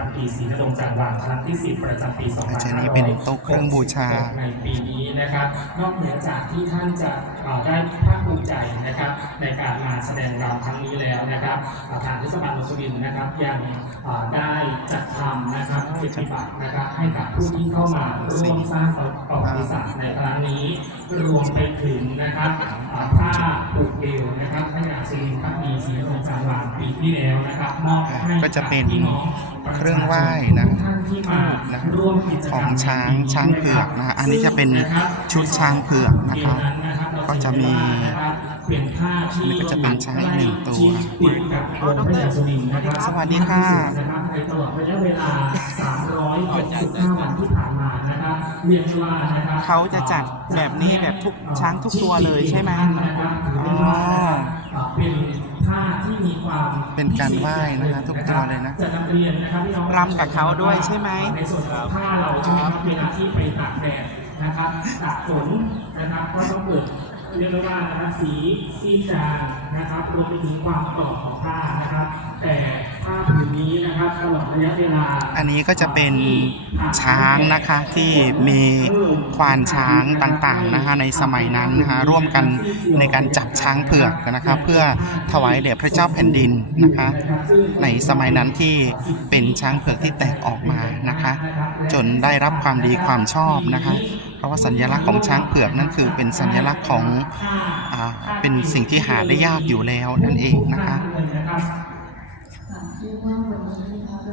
ำปีศรีนรงค์จันทร์วางครั้งที่10ประจำปีอันนี้เป็นโต๊ะเครื่องบูชาในปีนี้นะครับนอกเหนือจากที่ท่านจะได้ภาคภูมิใจนะครับในการมาแสดงรำครั้งนี้แล้วนะครับทางเทศบาลเมืองสุรินทร์นะครับยังได้จัดทำนะครับเกียรติบัตรนะครับให้กับผู้ที่เข้ามาร่วมสร้างประวัติศาสตร์ในครั้งนี้รวมไปถึงนะครับผ้าผูกเอวนะครับพระยาสุรินทร์พักดีศรีนรงค์จันทร์วางปีที่แล้วนะครับมอบให้ก็จะเป็นพี่น้องเครื่องไหว้นะร่วมกิจกรรมของช้างเผือกนะอันนี้จะเป็นชุดช้างเผือกนะครับก็จะมีเป็นผ้าที่ก็จะเป็นช้างหนึ่งตัวติดกับองค์พระยาสุรินทร์นะครับสวัสดีค่ะในตลอดระยะเวลา365วันที่ผ่านมานะครับเรียกว่านะครับเขาจะจัดแบบนี้แบบทุกช้างทุกตัวเลยใช่ไหมอ๋อเป็นผ้าที่มีความเป็นการไหว้นะทุกตัวเลยนะจะนำเรียนนะครับพี่น้องรำกับเขาด้วยใช่ไหมในส่วนของผ้าเราใช่ไหมครับเวลาที่ไปตากแดดนะครับตากฝนนะครับก็ต้องเกิดเรียกว่านะครับสีซีดจางนะครับรวมไปถึงความกรอบของผ้านะครับแต่ผ้าผืนนี้นะครับตลอดระยะเวลาอันนี้ก็จะเป็นช้างนะคะที่มีควานช้างต่างๆนะคะในสมัยนั้นนะคะร่วมกันในการจับช้างเผือกนะคะเพื่อถวายแด่พระเจ้าแผ่นดินนะคะในสมัยนั้นที่เป็นช้างเผือกที่แตกออกมานะคะจนได้รับความดีความชอบนะคะเพราะว่าสัญลักษณ์ของช้างเผือกนั่นคือเป็นสัญลักษณ์ของเป็นสิ่งที่หาได้ยากอยู่แล้วนั่นเองนะคะ